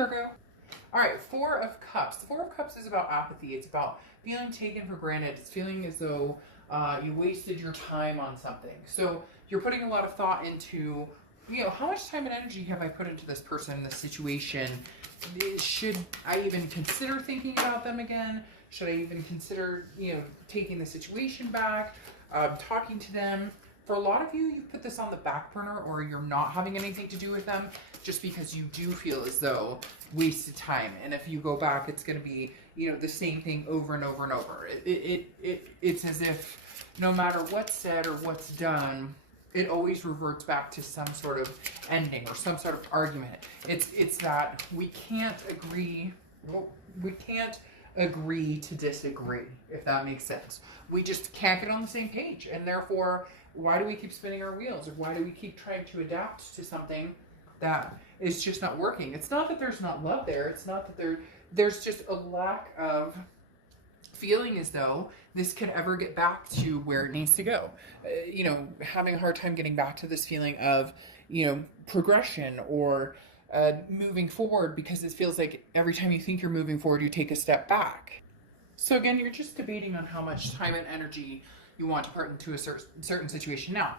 Virgo. All right, Four of Cups. The Four of Cups is about apathy. It's about feeling taken for granted. It's feeling as though you wasted your time on something. So you're putting a lot of thought into, how much time and energy have I put into this person, this situation? Should I even consider thinking about them again? Should I even consider, taking the situation back, talking to them? For a lot of you, you put this on the back burner, or you're not having anything to do with them just because you do feel as though wasted time. And if you go back, it's going to be, the same thing over and over and over. It's as if no matter what's said or what's done, it always reverts back to some sort of ending or some sort of argument. It's that we can't agree to disagree, if that makes sense. We just can't get on the same page, and therefore, why do we keep spinning our wheels, or why do we keep trying to adapt to something that is just not working? It's not that there's not love there. It's not that there's just a lack of feeling as though this could ever get back to where it needs to go. Having a hard time getting back to this feeling of, progression or moving forward, because it feels like every time you think you're moving forward, you take a step back. So again, you're just debating on how much time and energy you want to put into a certain situation. Now,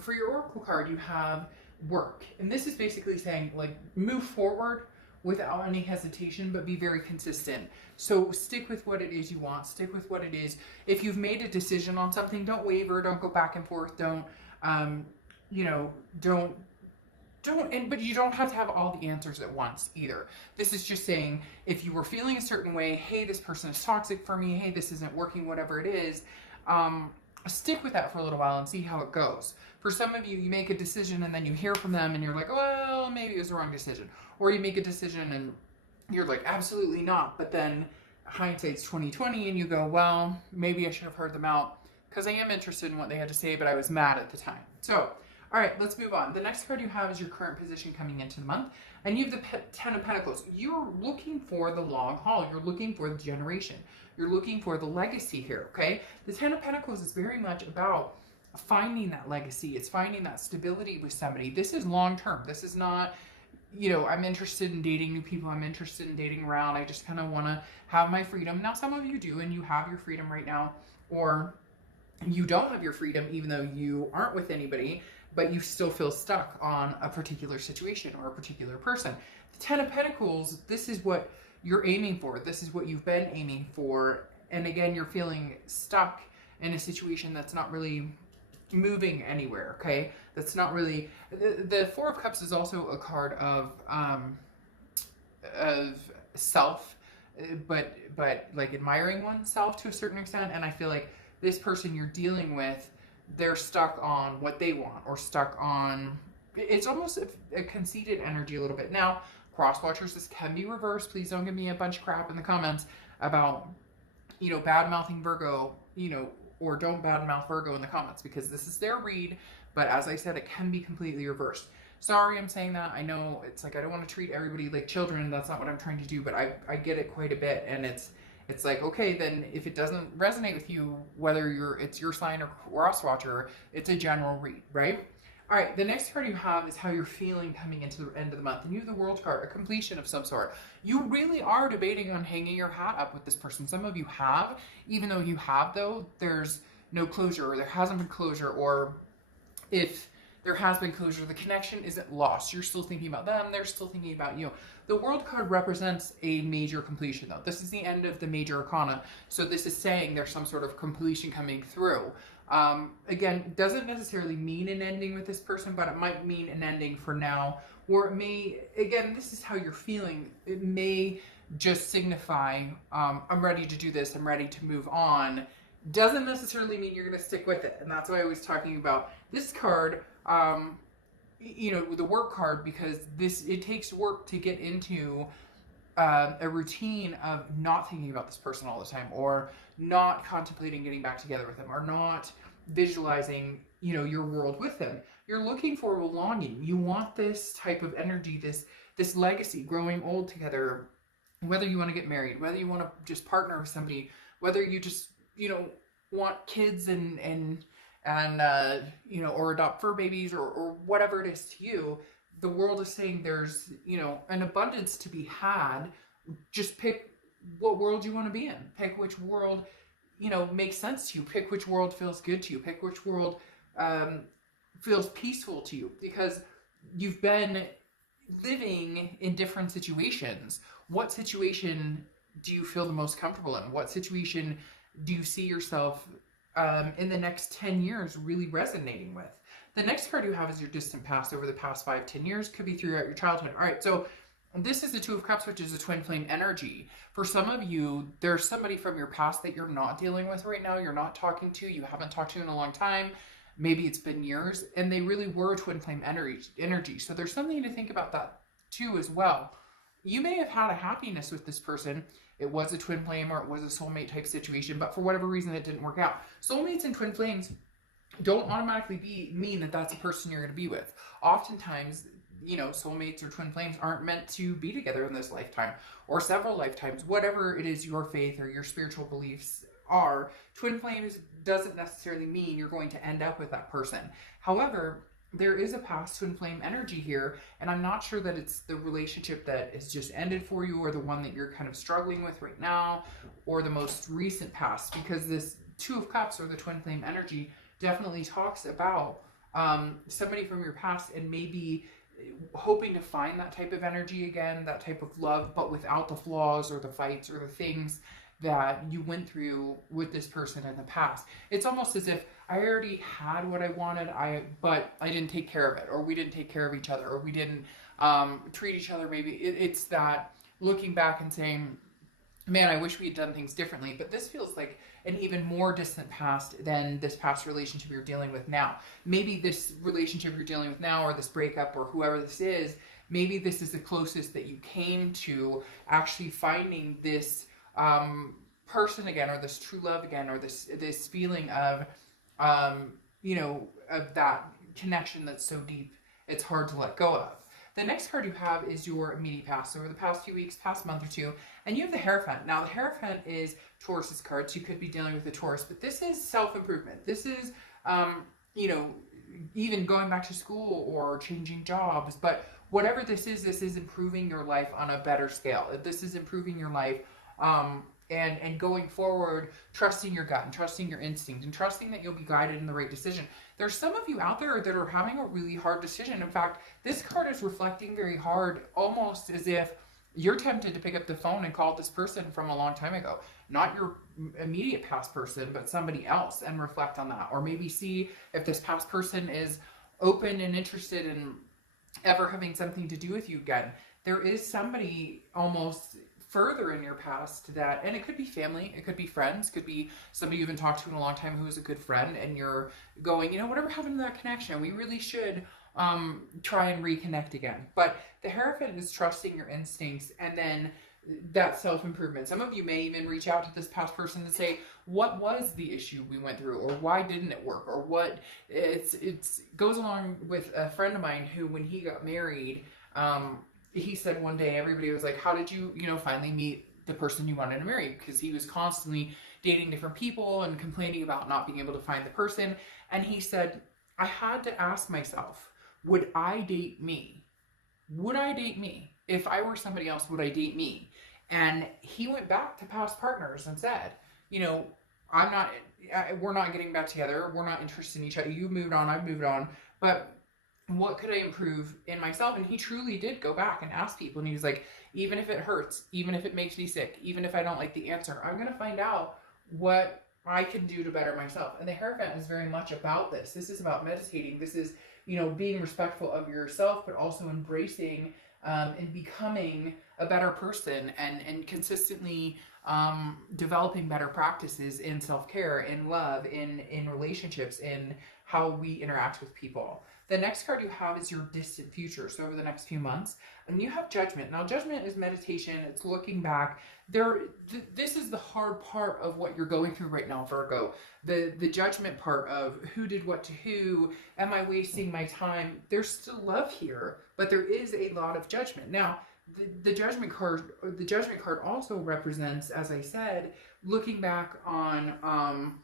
for your Oracle card, you have work. And this is basically saying, move forward without any hesitation, but be very consistent. So stick with what it is you want. Stick with what it is. If you've made a decision on something, don't waver. Don't go back and forth. But you don't have to have all the answers at once either. This is just saying, if you were feeling a certain way, hey, this person is toxic for me, hey, this isn't working, whatever it is, stick with that for a little while and see how it goes. For some of you, you make a decision and then you hear from them and you're like, well, maybe it was the wrong decision. Or you make a decision and you're like, absolutely not. But then hindsight's 20/20 and you go, well, maybe I should have heard them out because I am interested in what they had to say, but I was mad at the time. So, all right, let's move on. The next card you have is your current position coming into the month, and you have the Ten of Pentacles. You're looking for the long haul. You're looking for the generation. You're looking for the legacy here, okay? The Ten of Pentacles is very much about finding that legacy. It's finding that stability with somebody. This is long-term. This is not, I'm interested in dating new people. I'm interested in dating around. I just kind of want to have my freedom. Now, some of you do, and you have your freedom right now, or you don't have your freedom even though you aren't with anybody, but you still feel stuck on a particular situation or a particular person. The Ten of Pentacles, this is what you're aiming for. This is what you've been aiming for. And again, you're feeling stuck in a situation that's not really moving anywhere, okay? That's not really... The Four of Cups is also a card of self, but like admiring oneself to a certain extent. And I feel like this person you're dealing with, they're stuck on what they want, or stuck on, it's almost a conceited energy a little bit. Now, cross watchers, this can be reversed. Please don't give me a bunch of crap in the comments about, bad mouthing Virgo, or don't badmouth Virgo in the comments, because this is their read. But as I said, it can be completely reversed. Sorry, I'm saying that. I know it's like, I don't want to treat everybody like children. That's not what I'm trying to do, but I get it quite a bit. And it's like, okay, then if it doesn't resonate with you, whether it's your sign or cross watcher, it's a general read, right? All right, the next card you have is how you're feeling coming into the end of the month. And you have the World card, a completion of some sort. You really are debating on hanging your hat up with this person. Some of you have, even though you have, though, there's no closure, or there hasn't been closure, or if there has been closure, the connection isn't lost. You're still thinking about them, they're still thinking about you. The World card represents a major completion, though. This is the end of the major arcana, so this is saying there's some sort of completion coming through. Again, doesn't necessarily mean an ending with this person, but it might mean an ending for now. Or it may, again, this is how you're feeling. It may just signify, I'm ready to do this, I'm ready to move on. Doesn't necessarily mean you're going to stick with it. And that's why I was talking about this card, the work card, because it takes work to get into a routine of not thinking about this person all the time, or not contemplating getting back together with them, or not visualizing, your world with them. You're looking for belonging. You want this type of energy, this legacy, growing old together, whether you want to get married, whether you want to just partner with somebody, whether you just, want kids and or adopt fur babies, or whatever it is to you. the world is saying there's, you know, an abundance to be had. Just pick what world you want to be in. Pick which world, you know, makes sense to you. Pick which world feels good to you. Pick which world feels peaceful to you, because you've been living in different situations. What situation do you feel the most comfortable in? What situation do you see yourself in the next 10 years really resonating with? The next card you have is your distant past, over the past 5-10 years. Could be throughout your childhood. All right, so this is the Two of Cups, which is a twin flame energy. For some of you, there's somebody from your past that you're not dealing with right now. You're not talking to. You haven't talked to in a long time. Maybe it's been years, and they really were twin flame energy. So there's something to think about that too as well. You may have had a happiness with this person. It was a twin flame, or it was a soulmate type situation, but for whatever reason it didn't work out. Soulmates and twin flames don't automatically mean that that's a person you're going to be with. Oftentimes, you know, soulmates or twin flames aren't meant to be together in this lifetime or several lifetimes. Whatever it is your faith or your spiritual beliefs are, twin flames doesn't necessarily mean you're going to end up with that person. However, there is a past twin flame energy here, and I'm not sure that it's the relationship that is just ended for you, or the one that you're kind of struggling with right now, or the most recent past, because this Two of Cups, or the twin flame energy, definitely talks about somebody from your past, and maybe hoping to find that type of energy again, that type of love, but without the flaws or the fights or the things that you went through with this person in the past. It's almost as if I already had what I wanted, but I didn't take care of it, or we didn't take care of each other, or we didn't treat each other. Maybe it's that looking back and saying, man, I wish we had done things differently. But this feels like an even more distant past than this past relationship you're dealing with now. Maybe this relationship you're dealing with now, or this breakup, or whoever this is, maybe this is the closest that you came to actually finding this person again, or this true love again, or this feeling of you know, of that connection that's so deep it's hard to let go of. The next card you have is your immediate past, over the past few weeks, past month or two, and you have the Hierophant. Now, the Hierophant is Taurus's card, so you could be dealing with a Taurus, but this is self-improvement. This is, you know, even going back to school or changing jobs, but whatever this is improving your life on a better scale. This is improving your life, and going forward, trusting your gut and trusting your instinct and trusting that you'll be guided in the right decision. There's some of you out there that are having a really hard decision. In fact, this card is reflecting very hard, almost as if you're tempted to pick up the phone and call this person from a long time ago. Not your immediate past person, but somebody else, and reflect on that. Or maybe see if this past person is open and interested in ever having something to do with you again. There is somebody almost further in your past that, and it could be family, it could be friends, could be somebody you haven't talked to in a long time who is a good friend, and you're going, you know, whatever happened to that connection, we really should try and reconnect again. But the Hierophant is trusting your instincts, and then that self-improvement. Some of you may even reach out to this past person and say, what was the issue we went through, or why didn't it work, or what. It's goes along with a friend of mine who, when he got married, he said one day, everybody was like, how did you, finally meet the person you wanted to marry? Because he was constantly dating different people and complaining about not being able to find the person. And he said, I had to ask myself, would I date me? Would I date me? If I were somebody else, would I date me? And he went back to past partners and said, we're not getting back together. We're not interested in each other. You moved on, I've moved on. But what could I improve in myself? And he truly did go back and ask people. And he was like, even if it hurts, even if it makes me sick, even if I don't like the answer, I'm going to find out what I can do to better myself. And the Hierophant is very much about this. This is about meditating. This is, being respectful of yourself, but also embracing and becoming a better person, and consistently developing better practices in self-care, in love, in relationships, in how we interact with people. The next card you have is your distant future, so over the next few months. And you have Judgment. Now, Judgment is meditation. It's looking back. This is the hard part of what you're going through right now, Virgo. The judgment part of who did what to who. Am I wasting my time? There's still love here, but there is a lot of judgment. Now, the judgment card also represents, as I said, looking back on,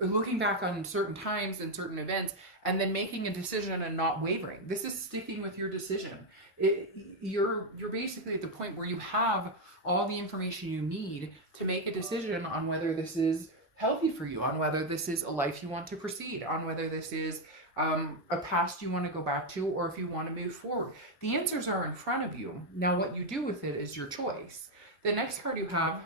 looking back on certain times and certain events and then making a decision and not wavering. This is sticking with your decision. You're basically at the point where you have all the information you need to make a decision on whether this is healthy for you, on whether this is a life you want to proceed, on whether this is a past you want to go back to, or if you want to move forward. The answers are in front of you. Now, what you do with it is your choice. The next card you have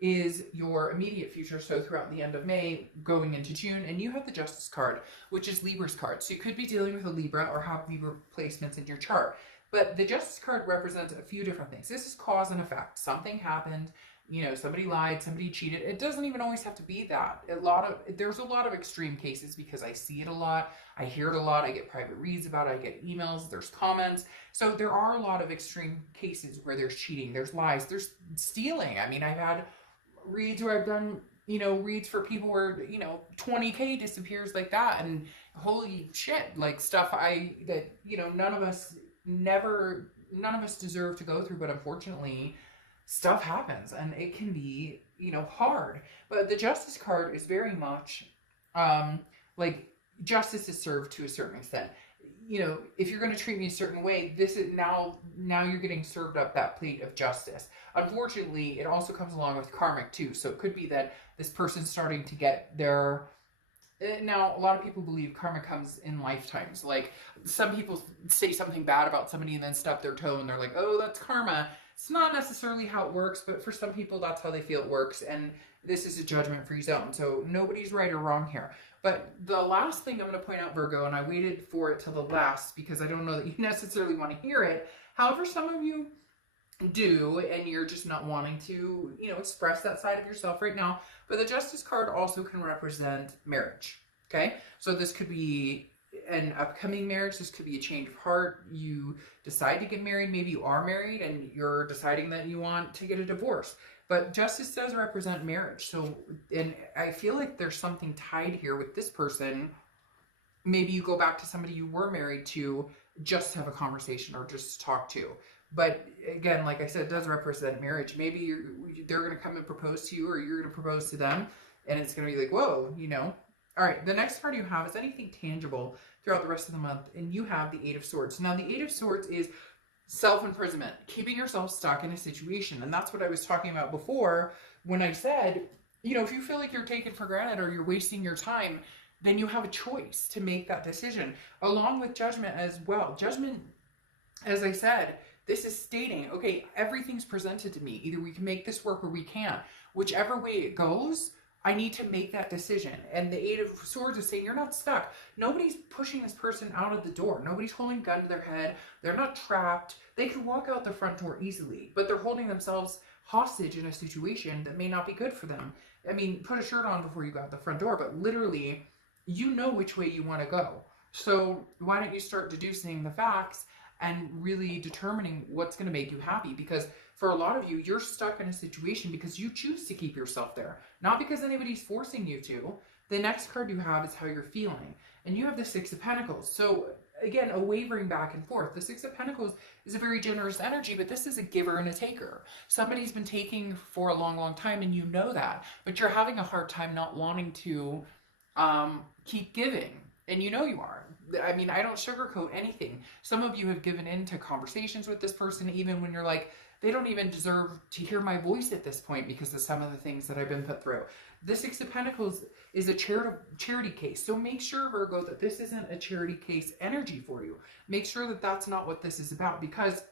is your immediate future, so throughout the end of May, going into June, and you have the Justice card, which is Libra's card. So you could be dealing with a Libra or have Libra placements in your chart. But the Justice card represents a few different things. This is cause and effect. Something happened, somebody lied, somebody cheated. It doesn't even always have to be that. There's a lot of extreme cases because I see it a lot. I hear it a lot. I get private reads about it. I get emails. There's comments. So there are a lot of extreme cases where there's cheating, there's lies, there's stealing. I mean, I've had reads where I've done, reads for people where, 20K disappears like that. And holy shit, like stuff that none of us deserve to go through. But unfortunately, stuff happens and it can be, hard. But the Justice card is very much like justice is served to a certain extent. If you're going to treat me a certain way, this is now you're getting served up that plate of justice. Unfortunately, it also comes along with karmic too. So it could be that this person's starting to get their... Now, a lot of people believe karma comes in lifetimes. Like, some people say something bad about somebody and then stub their toe and they're like, oh, that's karma. It's not necessarily how it works, but for some people, that's how they feel it works. And this is a judgment-free zone. So nobody's right or wrong here. But the last thing I'm going to point out, Virgo, and I waited for it till the last because I don't know that you necessarily want to hear it. However, some of you do, and you're just not wanting to, express that side of yourself right now. But the Justice card also can represent marriage, okay? So this could be an upcoming marriage. This could be a change of heart. You decide to get married. Maybe you are married and you're deciding that you want to get a divorce. But Justice does represent marriage. So, and I feel like there's something tied here with this person. Maybe you go back to somebody you were married to just to have a conversation or just to talk to. But again, like I said, it does represent marriage. Maybe they're going to come and propose to you, or you're going to propose to them, and it's going to be like, whoa, All right, the next card you have is anything tangible throughout the rest of the month, and you have the Eight of Swords. Now, the Eight of Swords is self-imprisonment, keeping yourself stuck in a situation, and that's what I was talking about before when I said, if you feel like you're taken for granted or you're wasting your time, then you have a choice to make that decision, along with judgment as well. Judgment, as I said, this is stating, okay, everything's presented to me. Either we can make this work or we can't. Whichever way it goes, I need to make that decision. And the Eight of Swords is saying you're not stuck. Nobody's pushing this person out of the door. Nobody's holding a gun to their head. They're not trapped. They could walk out the front door easily, but they're holding themselves hostage in a situation that may not be good for them. I mean, put a shirt on before you go out the front door, but literally, you know which way you want to go. So why don't you start deducing the facts and really determining what's going to make you happy? Because for a lot of you, you're stuck in a situation because you choose to keep yourself there, not because anybody's forcing you to. The next card you have is how you're feeling, and you have the Six of Pentacles. So again, a wavering back and forth. The Six of Pentacles is a very generous energy, but this is a giver and a taker. Somebody's been taking for a long, long time, and you know that, but you're having a hard time not wanting to keep giving, and you know you are. I mean, I don't sugarcoat anything. Some of you have given in to conversations with this person, even when you're like, they don't even deserve to hear my voice at this point because of some of the things that I've been put through. The Six of Pentacles is a charity case. So make sure, Virgo, that this isn't a charity case energy for you. Make sure that that's not what this is about, because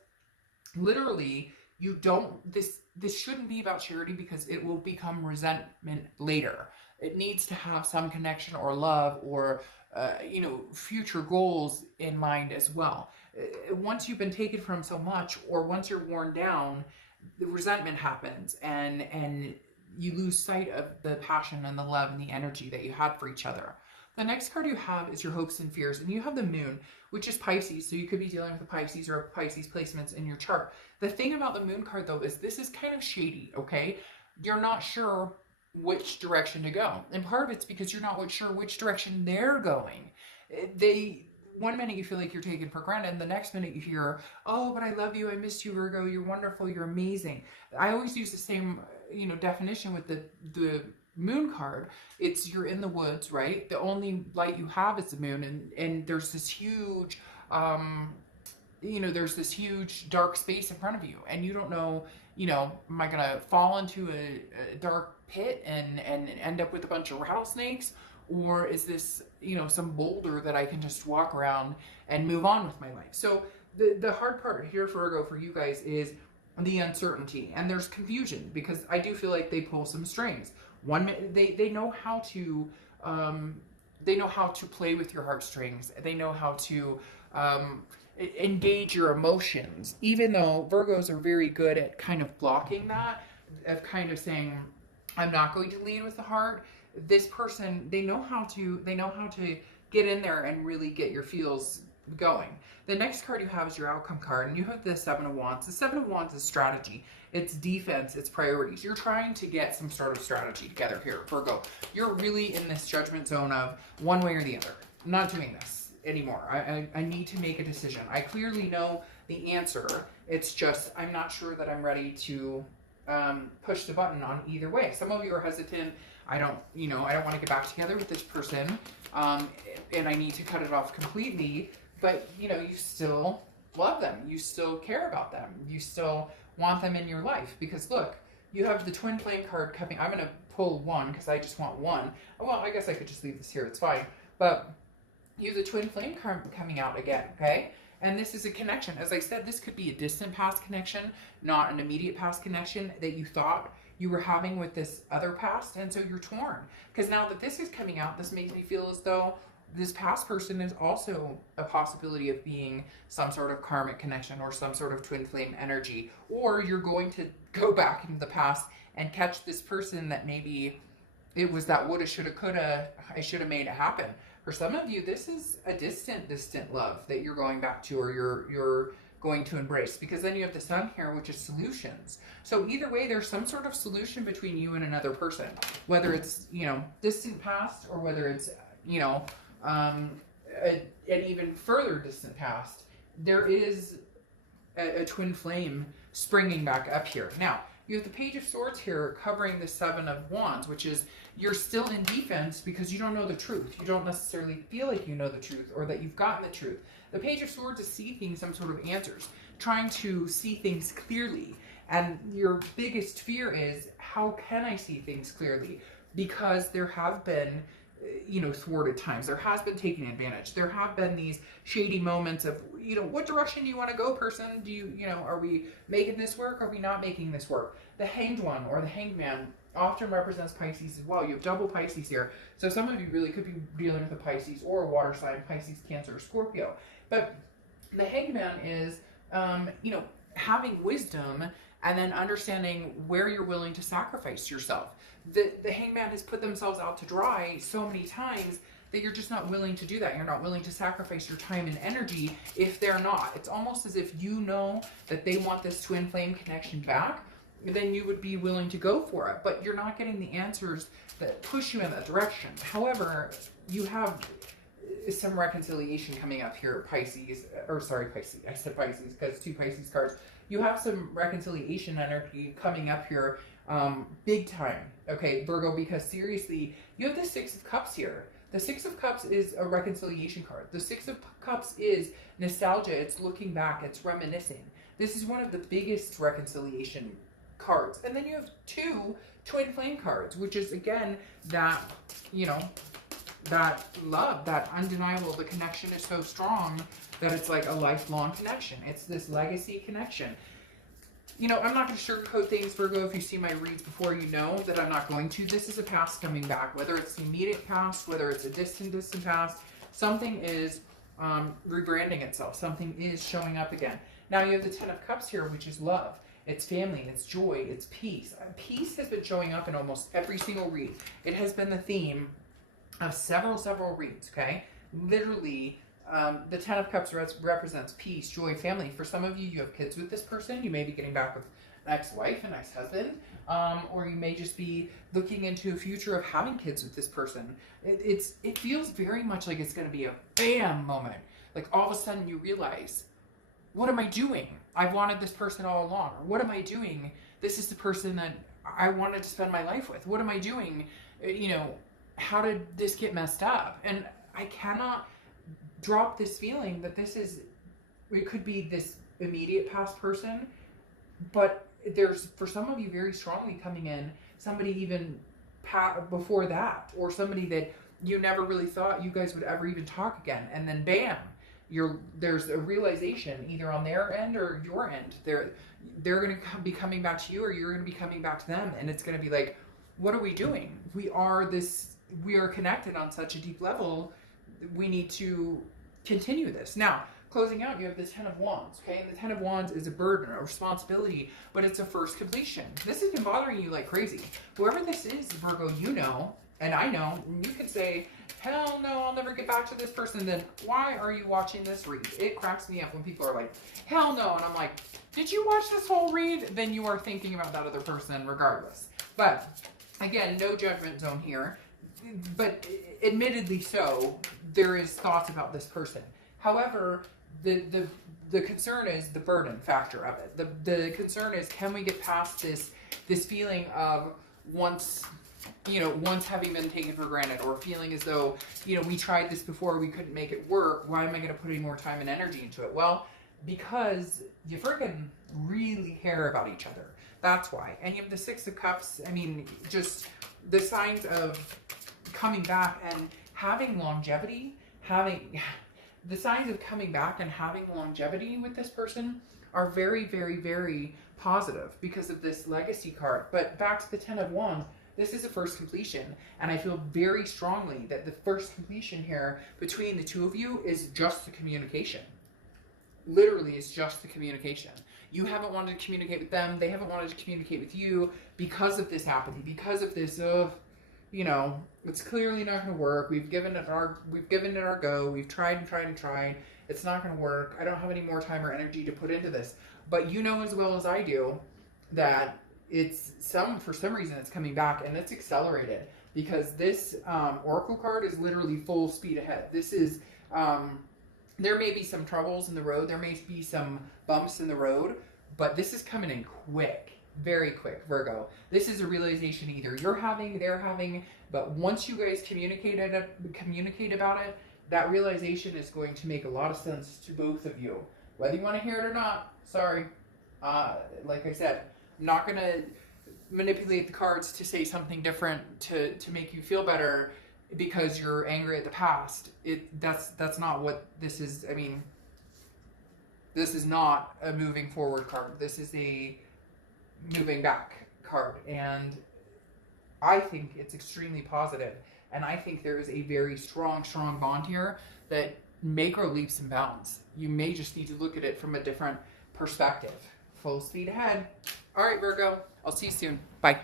literally this shouldn't be about charity, because it will become resentment later. It needs to have some connection or love or future goals in mind as well. Once you've been taken from so much, or once you're worn down, the resentment happens, and you lose sight of the passion and the love and the energy that you had for each other. The next card you have is your hopes and fears, and you have the Moon, which is Pisces, so you could be dealing with a Pisces or Pisces placements in your chart. The thing about the Moon card, though, is this is kind of shady, okay? You're not sure which direction to go, and part of it's because you're not sure which direction they're going. One minute you feel like you're taken for granted, and the next minute you hear, oh, but I love you, I miss you, Virgo, you're wonderful, you're amazing. I always use the same definition with the moon card, it's you're in the woods, right? The only light you have is the moon, and there's this huge, there's this huge dark space in front of you, and you don't know, am I gonna fall into a dark pit and end up with a bunch of rattlesnakes, or is this, some boulder that I can just walk around and move on with my life? So the hard part here, Virgo, for you guys is the uncertainty, and there's confusion, because I do feel like they pull some strings. They know how to play with your heartstrings. They know how to engage your emotions, even though Virgos are very good at kind of blocking that, of kind of saying, I'm not going to lead with the heart. This person, they know how to get in there and really get your feels going. The next card you have is your outcome card, and you have the Seven of Wands. The Seven of Wands is strategy. It's defense. It's priorities. You're trying to get some sort of strategy together here, Virgo. You're really in this judgment zone of one way or the other. I'm not doing this anymore. I need to make a decision. I clearly know the answer. It's just I'm not sure that I'm ready to push the button on either way. Some of you are hesitant. I don't want to get back together with this person, and I need to cut it off completely. But, you still love them. You still care about them. You still want them in your life. Because, look, you have the Twin Flame card coming. I'm going to pull one because I just want one. Well, I guess I could just leave this here. It's fine. But you have the Twin Flame card coming out again, okay? And this is a connection. As I said, this could be a distant past connection, not an immediate past connection that you thought you were having with this other past. And so you're torn. Because now that this is coming out, this makes me feel as though this past person is also a possibility of being some sort of karmic connection or some sort of twin flame energy. Or you're going to go back into the past and catch this person that maybe it was that woulda, shoulda, coulda, I should have made it happen. For some of you, this is a distant love that you're going back to, or you're going to embrace, because then you have the Sun here, which is solutions. So either way, there's some sort of solution between you and another person, whether it's, distant past, or whether it's, an even further distant past. There is a twin flame springing back up here. Now, you have the Page of Swords here covering the Seven of Wands, which is you're still in defense because you don't know the truth. You don't necessarily feel like you know the truth or that you've gotten the truth. The Page of Swords is seeking some sort of answers, trying to see things clearly. And your biggest fear is, how can I see things clearly? Because there have been thwarted times. There has been taking advantage. There have been these shady moments of, what direction do you want to go, person? Do you, are we making this work? Are we not making this work? The Hanged One or the Hanged Man often represents Pisces as well. You have double Pisces here. So some of you really could be dealing with a Pisces or a water sign, Pisces, Cancer, or Scorpio. But the Hanged Man is, having wisdom and then understanding where you're willing to sacrifice yourself. The hangman has put themselves out to dry so many times that you're just not willing to do that. You're not willing to sacrifice your time and energy if they're not. It's almost as if you know that they want this twin flame connection back, then you would be willing to go for it. But you're not getting the answers that push you in that direction. However, you have some reconciliation coming up here, Pisces. I said Pisces because two Pisces cards. You have some reconciliation energy coming up here, big time, okay, Virgo, because seriously, you have the Six of Cups here. The Six of Cups is a reconciliation card. The Six of Cups is nostalgia. It's looking back. It's reminiscing. This is one of the biggest reconciliation cards. And then you have two Twin Flame cards, which is, again, that, that love, that undeniable, the connection is so strong that it's like a lifelong connection. It's this legacy connection. I'm not going to sugarcoat things, Virgo. If you see my reads before, you know that I'm not going to. This is a past coming back, whether it's the immediate past, whether it's a distant past. Something is rebranding itself. Something is showing up again. Now you have the Ten of Cups here, which is love. It's family, it's joy, it's peace. Peace has been showing up in almost every single read. It has been the theme of several reads, okay? Literally, the Ten of Cups represents peace, joy, family. For some of you, you have kids with this person. You may be getting back with an ex-wife, an ex-husband, or you may just be looking into a future of having kids with this person. It feels very much like it's going to be a bam moment. Like all of a sudden you realize, what am I doing? I've wanted this person all along. Or what am I doing? This is the person that I wanted to spend my life with. What am I doing? You know, how did this get messed up? And I cannot drop this feeling that it could be this immediate past person, but there's, for some of you, very strongly coming in somebody even before that, or somebody that you never really thought you guys would ever even talk again, and then bam, there's a realization either on their end or your end. They're going to be coming back to you, or you're going to be coming back to them, and it's going to be like, what are we doing? We are connected on such a deep level. We need to continue this. Now, closing out, you have the Ten of Wands, okay? And the Ten of Wands is a burden, a responsibility, but it's a first completion. This has been bothering you like crazy. Whoever this is, Virgo, you know, and I know, and you can say, hell no, I'll never get back to this person. Then why are you watching this read? It cracks me up when people are like, hell no. And I'm like, did you watch this whole read? Then you are thinking about that other person regardless. But again, no judgment zone here. But admittedly so, there is thoughts about this person. However, the concern is the burden factor of it. The concern is, can we get past this feeling of once having been taken for granted, or feeling as though, we tried this before, we couldn't make it work. Why am I going to put any more time and energy into it? Well, because you freaking really care about each other. That's why. And you have the Six of Cups. I mean, just the signs of coming back and having longevity, the signs of coming back and having longevity with this person are very, very, very positive because of this legacy card. But back to the Ten of Wands, this is a first completion, and I feel very strongly that the first completion here between the two of you is just the communication. Literally, it's just the communication. You haven't wanted to communicate with them. They haven't wanted to communicate with you because of this apathy, because of this, it's clearly not going to work. We've given it our go. We've tried and tried and tried. It's not going to work. I don't have any more time or energy to put into this. But you know as well as I do that for some reason it's coming back, and it's accelerated because this Oracle card is literally full speed ahead. This is, there may be some troubles in the road. There may be some bumps in the road, but this is coming in quick. Very quick, Virgo. This is a realization either you're having, they're having, but once you guys communicate about it, that realization is going to make a lot of sense to both of you. Whether you want to hear it or not, sorry. Like I said, I'm not going to manipulate the cards to say something different to make you feel better because you're angry at the past. That's not what this is. I mean, this is not a moving forward card. This is a moving back card, and I think it's extremely positive, and I think there is a very strong bond here that may grow leaps and bounds. You may just need to look at it from a different perspective. Full speed ahead. All right, Virgo, I'll see you soon. Bye.